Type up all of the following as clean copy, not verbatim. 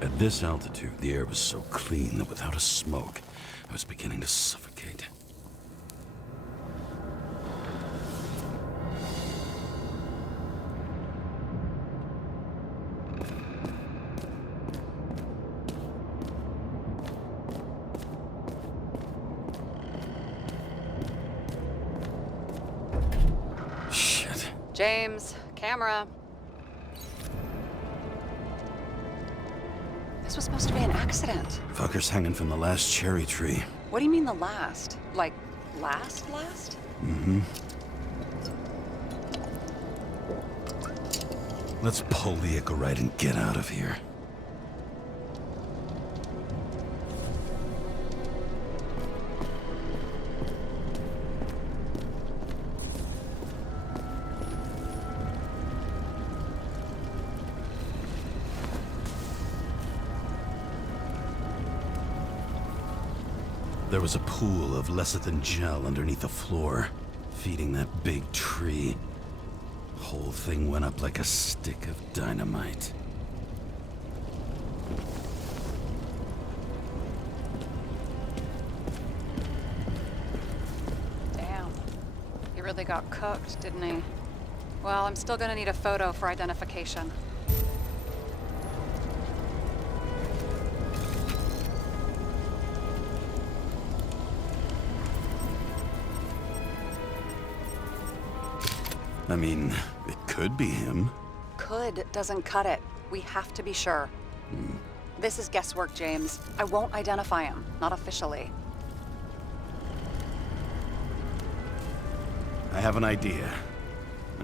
At this altitude, the air was so clean that without a smoke, I was beginning to suffocate. Shit. James, camera. This was supposed to be an accident. Fucker's hanging from the last cherry tree. What do you mean the last? Like, last? Mm-hmm. Let's pull the Icarite and get out of here. There was a pool of lecithin gel underneath the floor, feeding that big tree. Whole thing went up like a stick of dynamite. Damn. He really got cooked, didn't he? Well, I'm still gonna need a photo for identification. I mean, it could be him. Could doesn't cut it. We have to be sure. This is guesswork, James. I won't identify him, not officially. I have an idea.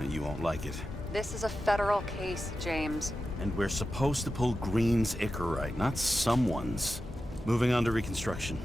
You won't like it. This is a federal case, James. And we're supposed to pull Green's Icarite, not someone's. Moving on to reconstruction.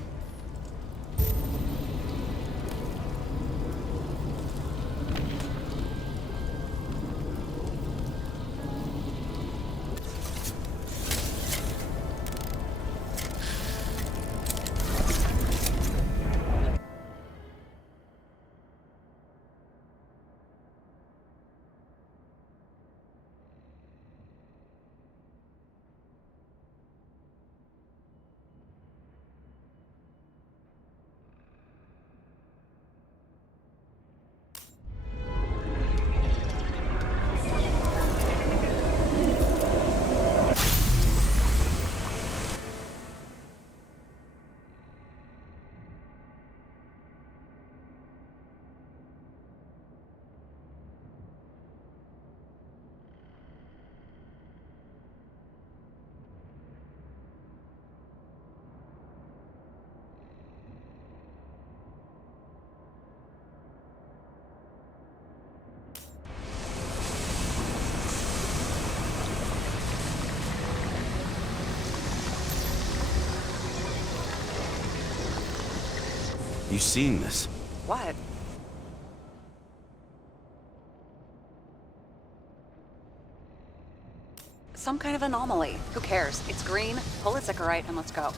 You seen this? What? Some kind of anomaly. Who cares? It's green, pull its Icarite, and let's go.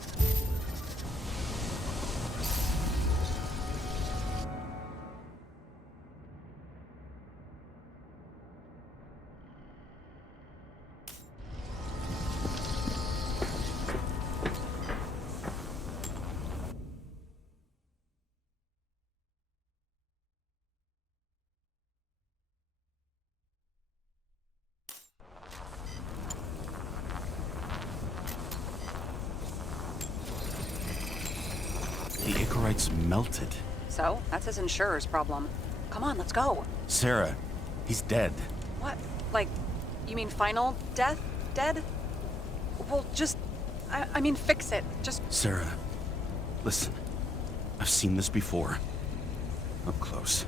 The Icarite's melted. So, that's his insurer's problem. Come on, let's go. Sara, he's dead. What? Like, you mean final death? Dead? Well, just... I mean, fix it. Just... Sara, listen. I've seen this before. Up close.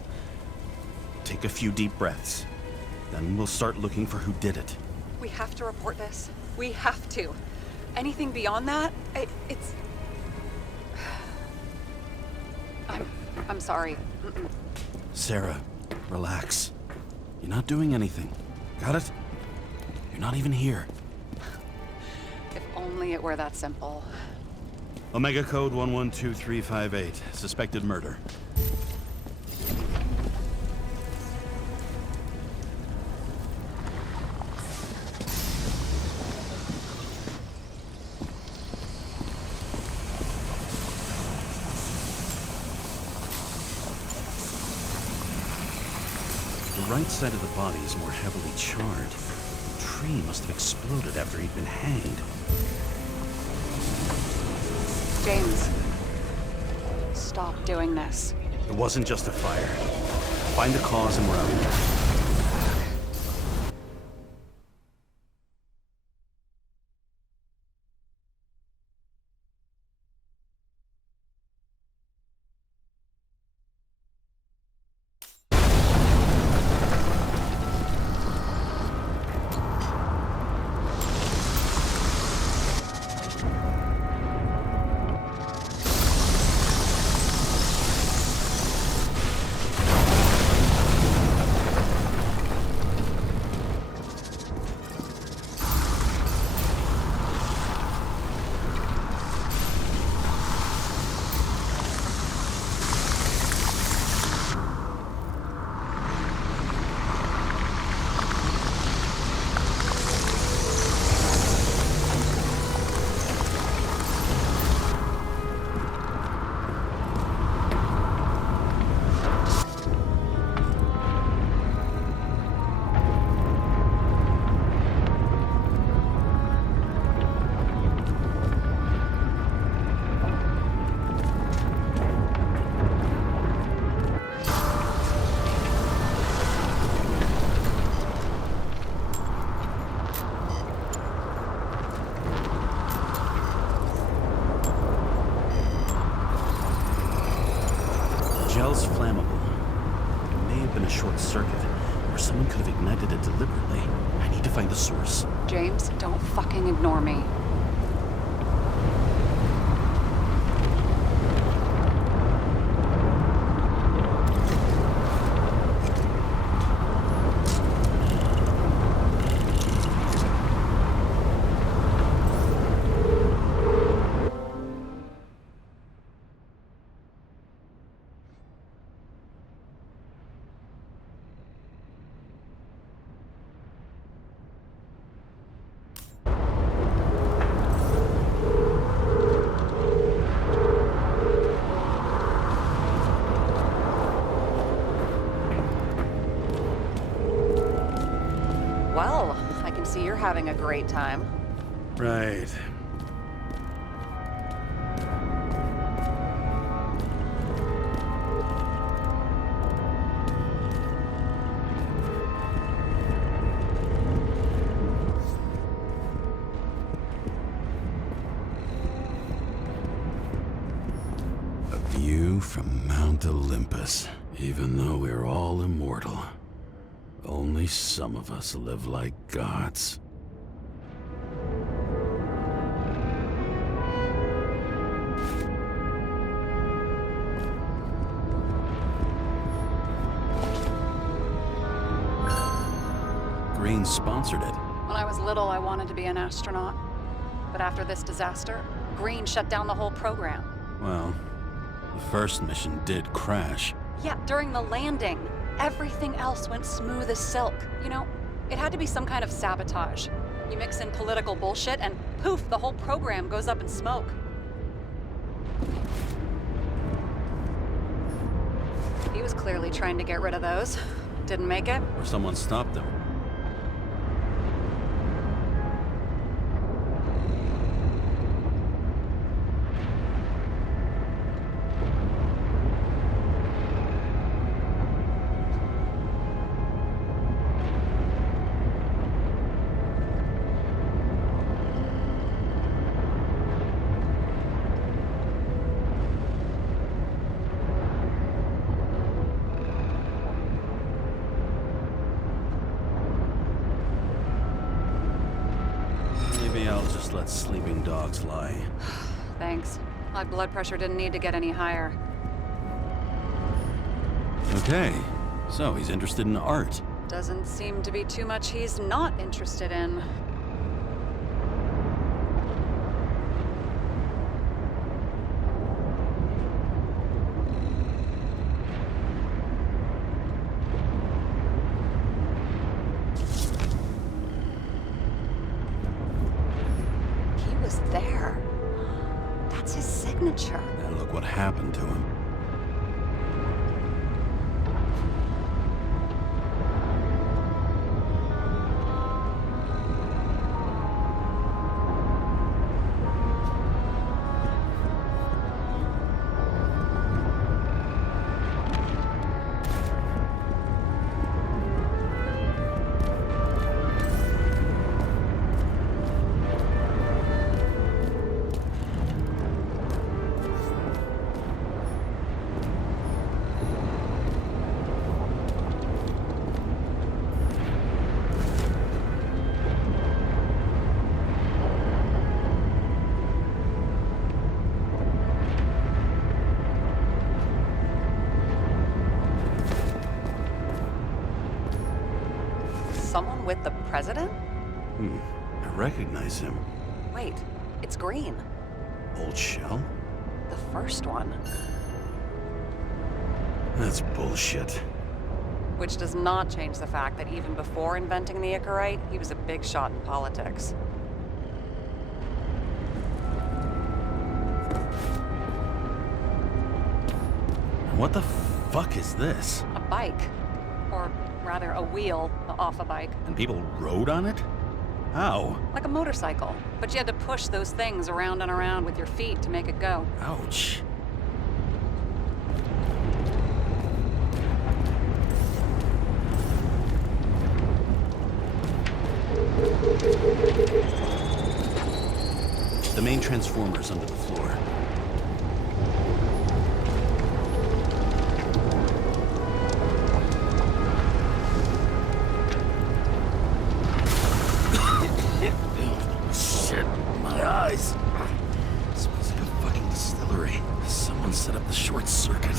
Take a few deep breaths. Then we'll start looking for who did it. We have to report this. We have to. Anything beyond that, it's... I'm sorry. Sara, relax. You're not doing anything. Got it? You're not even here. If only it were that simple. Omega code 112358. Suspected murder. right side of the body is more heavily charred. The tree must have exploded after he'd been hanged. James, stop doing this. It wasn't just a fire. Find the cause and we're out of here. Gel's flammable. It may have been a short circuit, or someone could have ignited it deliberately. I need to find the source. James, don't fucking ignore me. Well, I can see you're having a great time. Right. A view from Mount Olympus. Even though we're all immortal, only some of us live like gods. Green sponsored it. When I was little, I wanted to be an astronaut. But after this disaster, Green shut down the whole program. Well, the first mission did crash. Yeah, during the landing, everything else went smooth as silk. You know, it had to be some kind of sabotage. You mix in political bullshit and poof, the whole program goes up in smoke. He was clearly trying to get rid of those. Didn't make it. Or someone stopped them. Maybe I'll just let sleeping dogs lie. Thanks. My blood pressure didn't need to get any higher. Okay, so he's interested in art. Doesn't seem to be too much he's not interested in. He was there. That's his signature. And look what happened to him. president? I recognize him. Wait, it's Green. Old shell? The first one. That's bullshit. Which does not change the fact that even before inventing the Icarite, he was a big shot in politics. What the fuck is this? A bike. Or rather, a wheel off a bike. And people rode on it? How? Like a motorcycle. But you had to push those things around and around with your feet to make it go. Ouch. The main transformer's under the floor. Shit, my eyes. It smells like a fucking distillery. Someone set up the short circuit.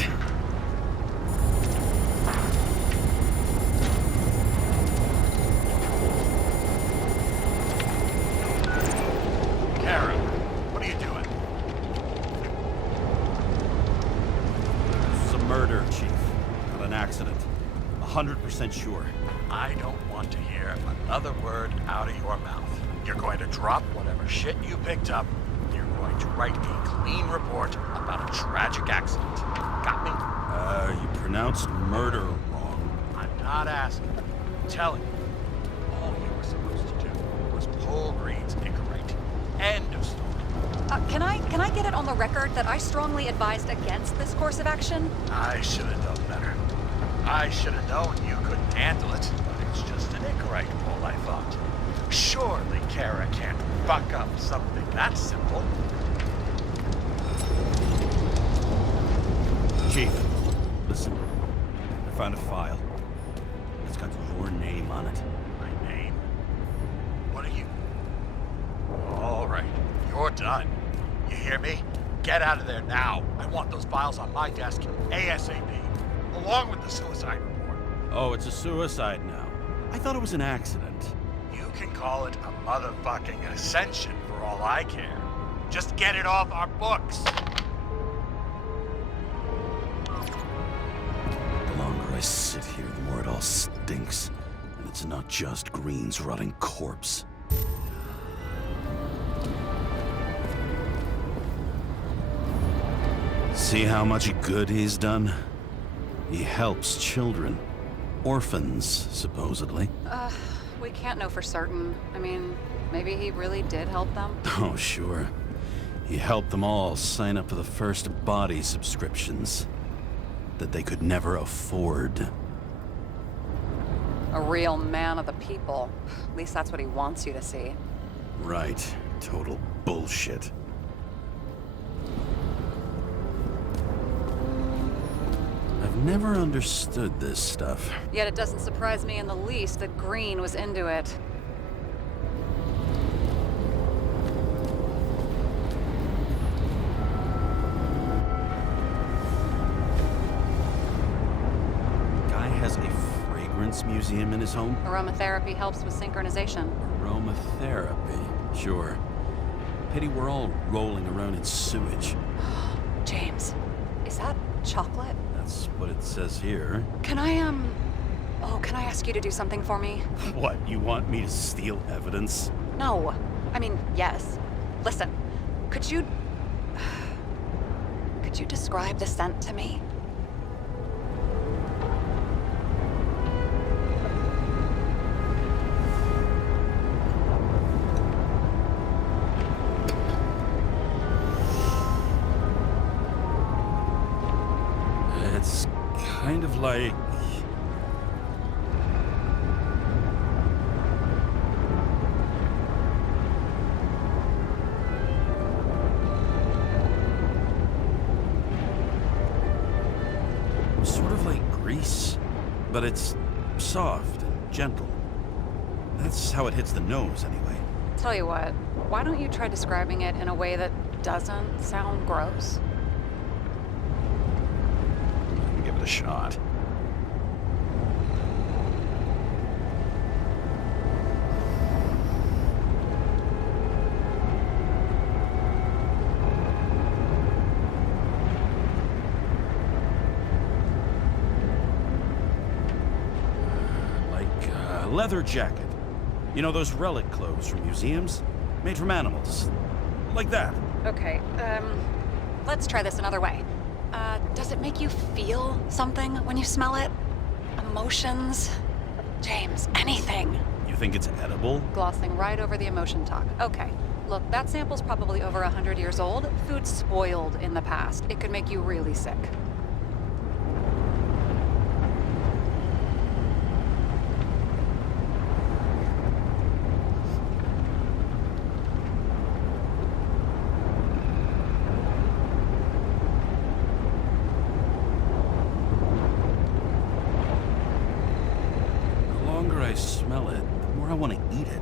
Karra, what are you doing? This is a murder, Chief. Not an accident. 100% sure. I don't want to hear another word out of your mouth. You're going to drop whatever shit you picked up. You're going to write a clean report about a tragic accident. Got me? You pronounced murder wrong. I'm not asking. I'm telling you. All you were supposed to do was pull Green's Icarite. End of story. Can I get it on the record that I strongly advised against this course of action? I should have known better. I should have known you couldn't handle it. But it's just an Icarite pull, I thought. Surely Karra can't fuck up something that simple. Chief, listen. I found a file. It's got your name on it. My name? What are you? All right, you're done. You hear me? Get out of there now. I want those files on my desk ASAP, along with the suicide report. Oh, it's a suicide now. I thought it was an accident. You can call it a motherfucking ascension for all I care. Just get it off our books. The longer I sit here, the more it all stinks. And it's not just Green's rotting corpse. See how much good he's done? He helps children. Orphans, supposedly. We can't know for certain. I mean, maybe he really did help them. Oh, sure. He helped them all sign up for the first body subscriptions that they could never afford. A real man of the people. At least that's what he wants you to see. Right. Total bullshit. I've never understood this stuff. Yet it doesn't surprise me in the least that Green was into it. Guy has a fragrance museum in his home? Aromatherapy helps with synchronization. Aromatherapy. Sure. Pity we're all rolling around in sewage. James, is that chocolate? That's what it says here. Can I ask you to do something for me? What, you want me to steal evidence? No. I mean, yes. Listen, could you describe the scent to me? It's kind of like... sort of like grease, but it's soft and gentle. That's how it hits the nose, anyway. Tell you what, why don't you try describing it in a way that doesn't sound gross? Give it a shot. leather jacket. You know those relic clothes from museums? Made from animals. Like that. Okay, let's try this another way. Does it make you feel something when you smell it? Emotions? James, anything. You think it's edible? Glossing right over the emotion talk. Okay, look, that sample's probably over 100 years old. Food spoiled in the past. It could make you really sick. Smell it, the more I want to eat it.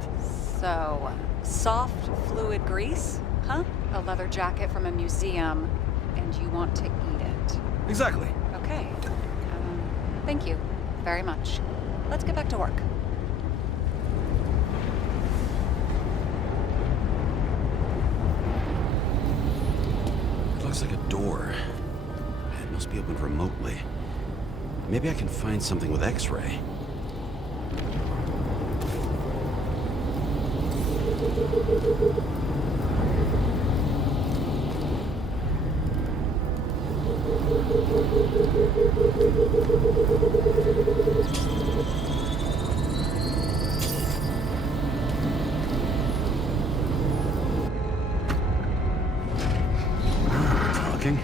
So, soft fluid grease? Huh? A leather jacket from a museum, and you want to eat it. Exactly. Okay. Thank you very much. Let's get back to work. It looks like a door. It must be opened remotely. Maybe I can find something with X-ray. Talking.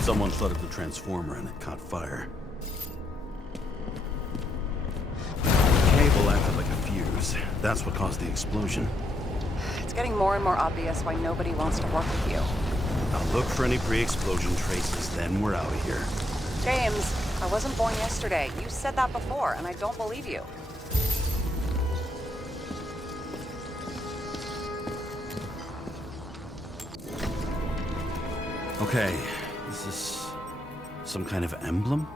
Someone flooded the transformer and it caught fire. The cable acted like a fuse. That's what caused the explosion. It's getting more and more obvious why nobody wants to work with you. I'll look for any pre-explosion traces, then we're out of here. James, I wasn't born yesterday. You said that before, and I don't believe you. Okay, is this some kind of emblem?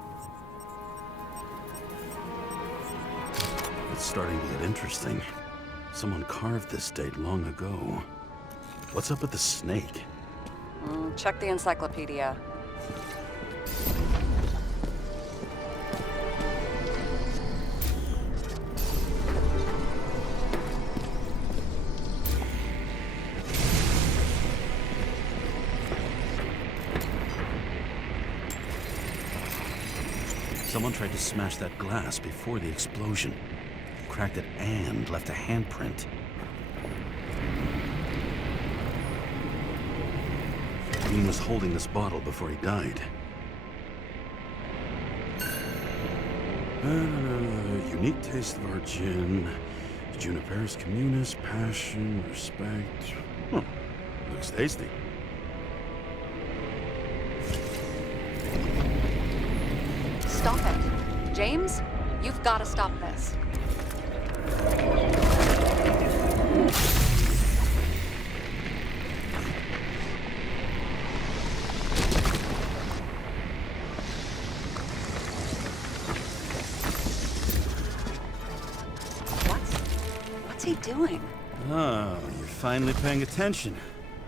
It's starting to get interesting. Someone carved this date long ago. What's up with the snake? Check the encyclopedia. Someone tried to smash that glass before the explosion. Cracked it and left a handprint. Green was holding this bottle before he died. Unique taste of our gin. Juniper's communis, passion, respect. Looks tasty. Stop it. James, you've got to stop this. What's he doing? Oh, you're finally paying attention.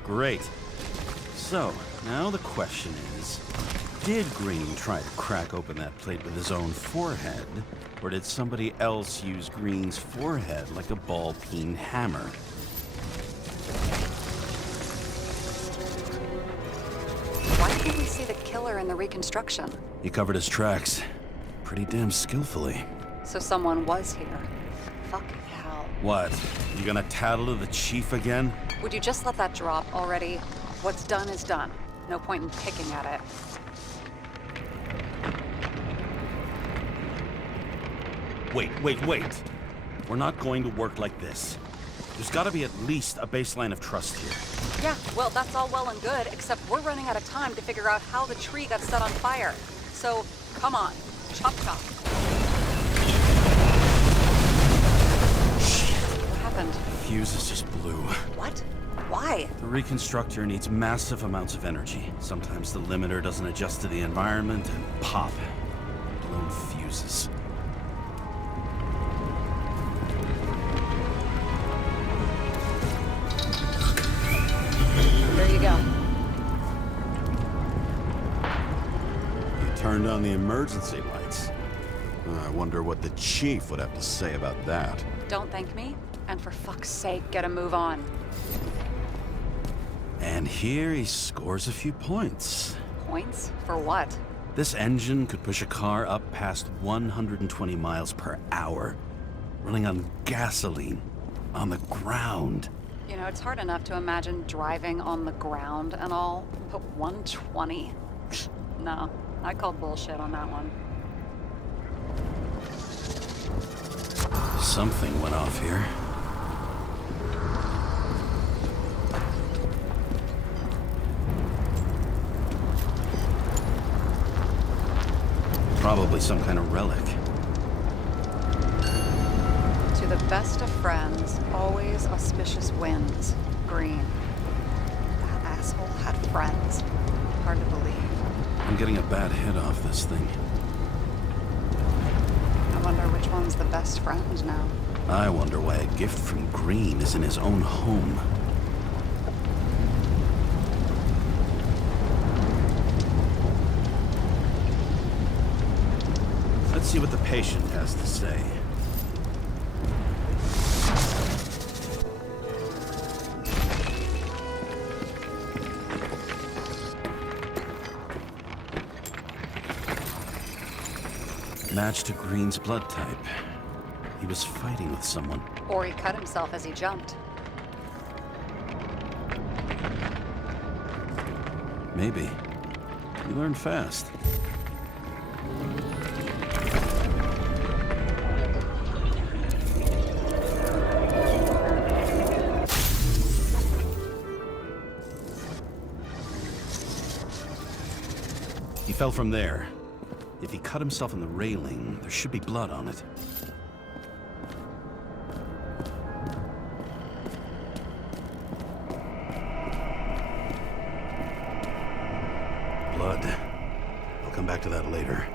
Great. So, now the question is, did Green try to crack open that plate with his own forehead, or did somebody else use Green's forehead like a ball-peen hammer? Why can't we see the killer in the reconstruction? He covered his tracks pretty damn skillfully. So someone was here. Fucking hell. What? You gonna tattle to the chief again? Would you just let that drop already? What's done is done. No point in picking at it. Wait. We're not going to work like this. There's gotta be at least a baseline of trust here. Yeah, well, that's all well and good, except we're running out of time to figure out how the tree got set on fire. So, come on. Chop chop. What happened? Fuses just blew. What? Why? The reconstructor needs massive amounts of energy. Sometimes the limiter doesn't adjust to the environment, and pop. Blown fuses. There you go. You turned on the emergency lights. I wonder what the chief would have to say about that. Don't thank me, and for fuck's sake, get a move on. And here he scores a few points. Points? For what? This engine could push a car up past 120 miles per hour, running on gasoline, on the ground. You know, it's hard enough to imagine driving on the ground and all, but 120? No, I call bullshit on that one. Something went off here. Probably some kind of relic. To the best of friends, always auspicious winds. Green. That asshole had friends. Hard to believe. I'm getting a bad hit off this thing. I wonder which one's the best friend now. I wonder why a gift from Green is in his own home. Let's see what the patient has to say. Match to Green's blood type. He was fighting with someone. Or he cut himself as he jumped. Maybe. You learn fast. He fell from there. If he cut himself on the railing, there should be blood on it. Blood. I'll come back to that later.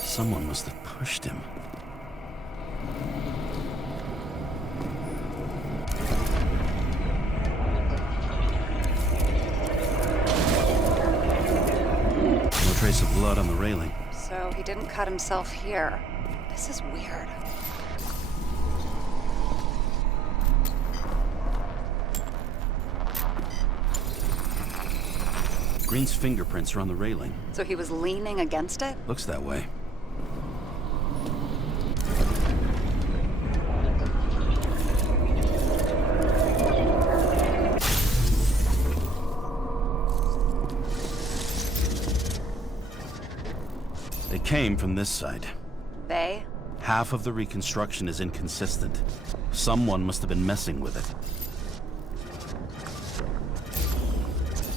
Someone must have pushed him. No trace of blood on the railing. So So he didn't cut himself here. This is weird. Green's fingerprints are on the railing. So he was leaning against it? Looks that way. They came from this side. They? Half of the reconstruction is inconsistent. Someone must have been messing with it.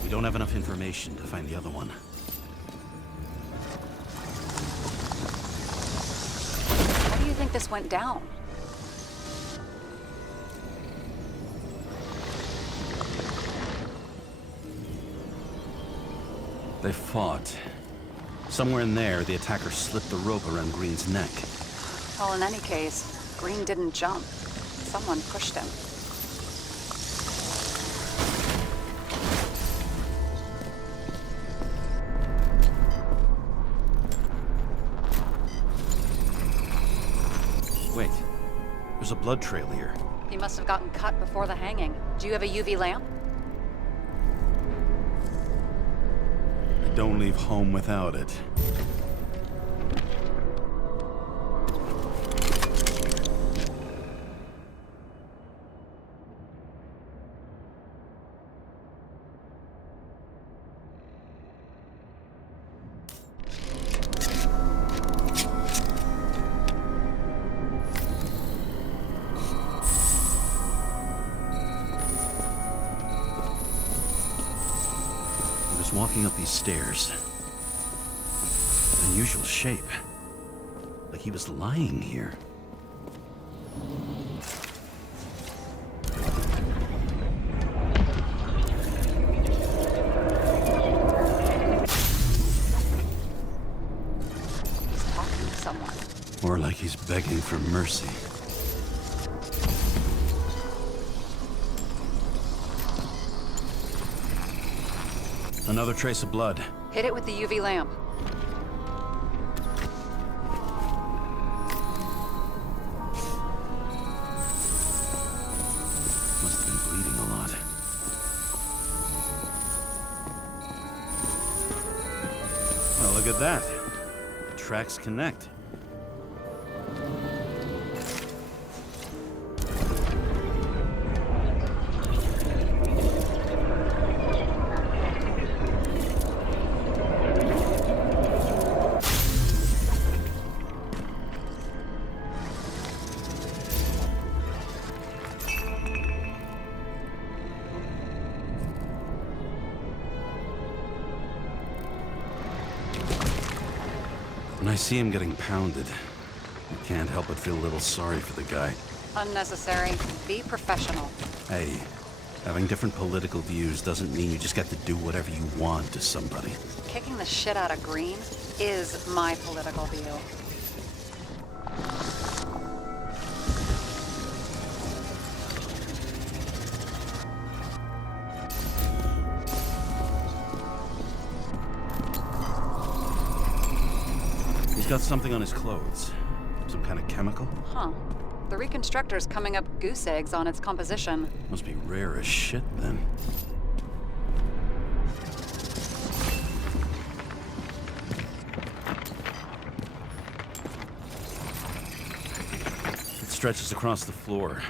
We don't have enough information to find the other one. How do you think this went down? They fought. Somewhere in there, the attacker slipped the rope around Green's neck. Well, in any case, Green didn't jump. Someone pushed him. Wait, there's a blood trail here. He must have gotten cut before the hanging. Do you have a UV lamp? I don't leave home without it. Walking up these stairs. Unusual shape. Like he was lying here. He's talking to someone. Or like he's begging for mercy. Another trace of blood. Hit it with the UV lamp. Must have been bleeding a lot. Well, look at that. The tracks connect. When I see him getting pounded, I can't help but feel a little sorry for the guy. Unnecessary. Be professional. Hey, having different political views doesn't mean you just get to do whatever you want to somebody. Kicking the shit out of Green is my political view. He's got something on his clothes. Some kind of chemical? Huh. The reconstructor's coming up goose eggs on its composition. Must be rare as shit, then. It stretches across the floor.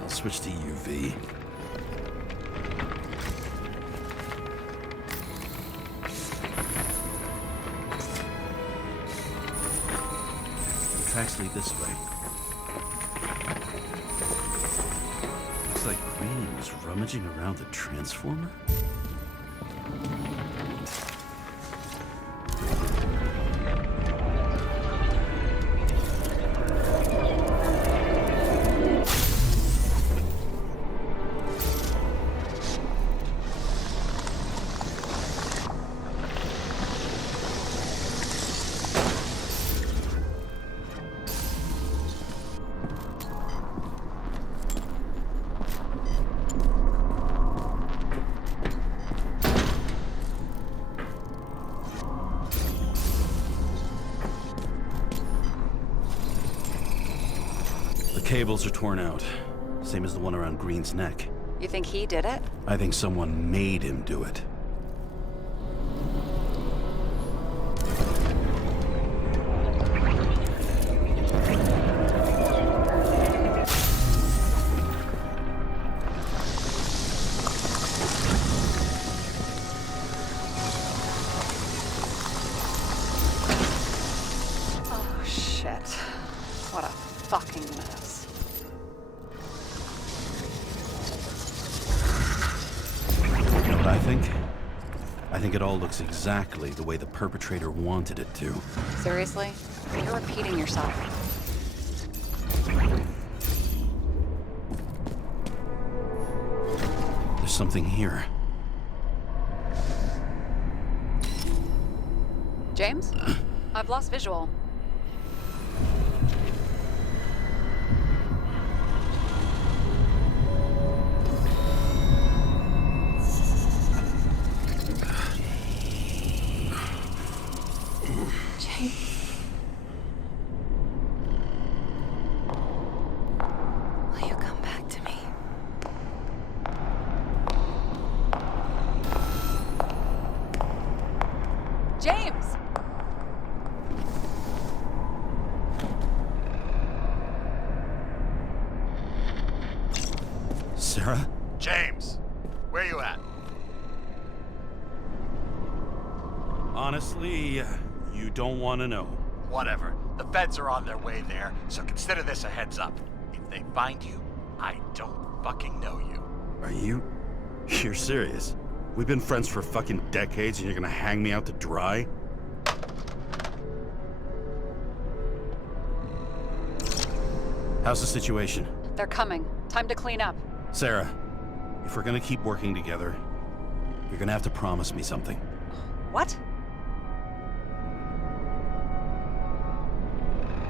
I'll switch to UV. Tracks lead this way. Looks like Green was rummaging around the transformer. cables are torn out. Same as the one around Green's neck. You think he did it? I think someone made him do it. Oh, shit. What a fucking mess. You know what I think? I think it all looks exactly the way the perpetrator wanted it to. Seriously? You're repeating yourself. There's something here. James? I've lost visual. James. Will you come back to me? James! Sarah? James, where you at? Honestly, you don't want to know. Whatever. The feds are on their way there, so consider this a heads up. If they find you, I don't fucking know you. Are you? You're serious? We've been friends for fucking decades and you're gonna hang me out to dry? How's the situation? They're coming. Time to clean up. Sarah, if we're gonna keep working together, you're gonna have to promise me something. What?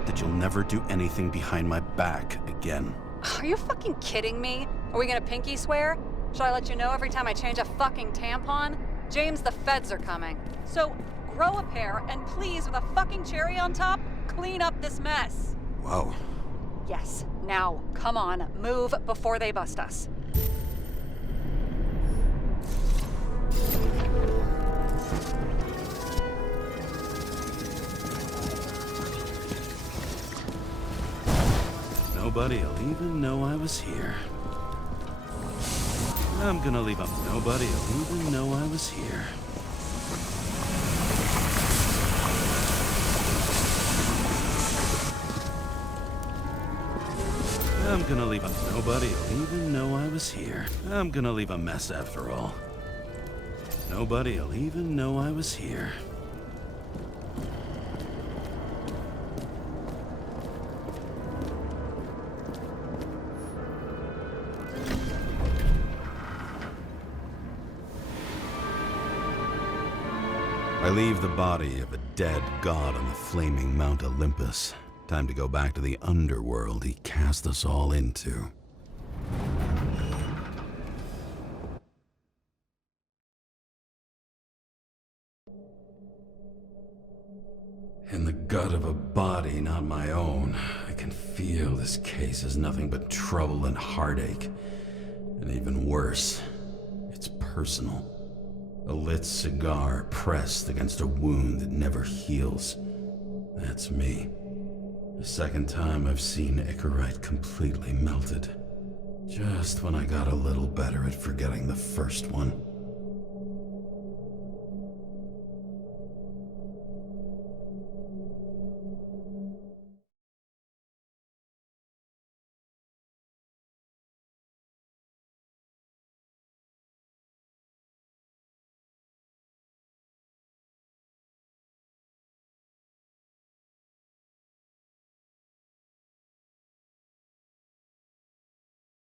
That you'll never do anything behind my back again. Are you fucking kidding me? Are we gonna pinky swear? Should I let you know every time I change a fucking tampon? James, the feds are coming. So, grow a pair, and please, with a fucking cherry on top, clean up this mess. Whoa. Yes, now, come on, move before they bust us. Nobody'll even know I was here. I'm gonna leave them. Nobody'll even know I was here. I'm gonna leave them. Nobody'll even know I was here. I'm gonna leave a mess after all. Nobody'll even know I was here. I leave the body of a dead god on the flaming Mount Olympus. Time to go back to the underworld he cast us all into. In the gut of a body not my own, I can feel this case is nothing but trouble and heartache. And even worse, it's personal. A lit cigar pressed against a wound that never heals. That's me. The second time I've seen Icarite completely melted. Just when I got a little better at forgetting the first one.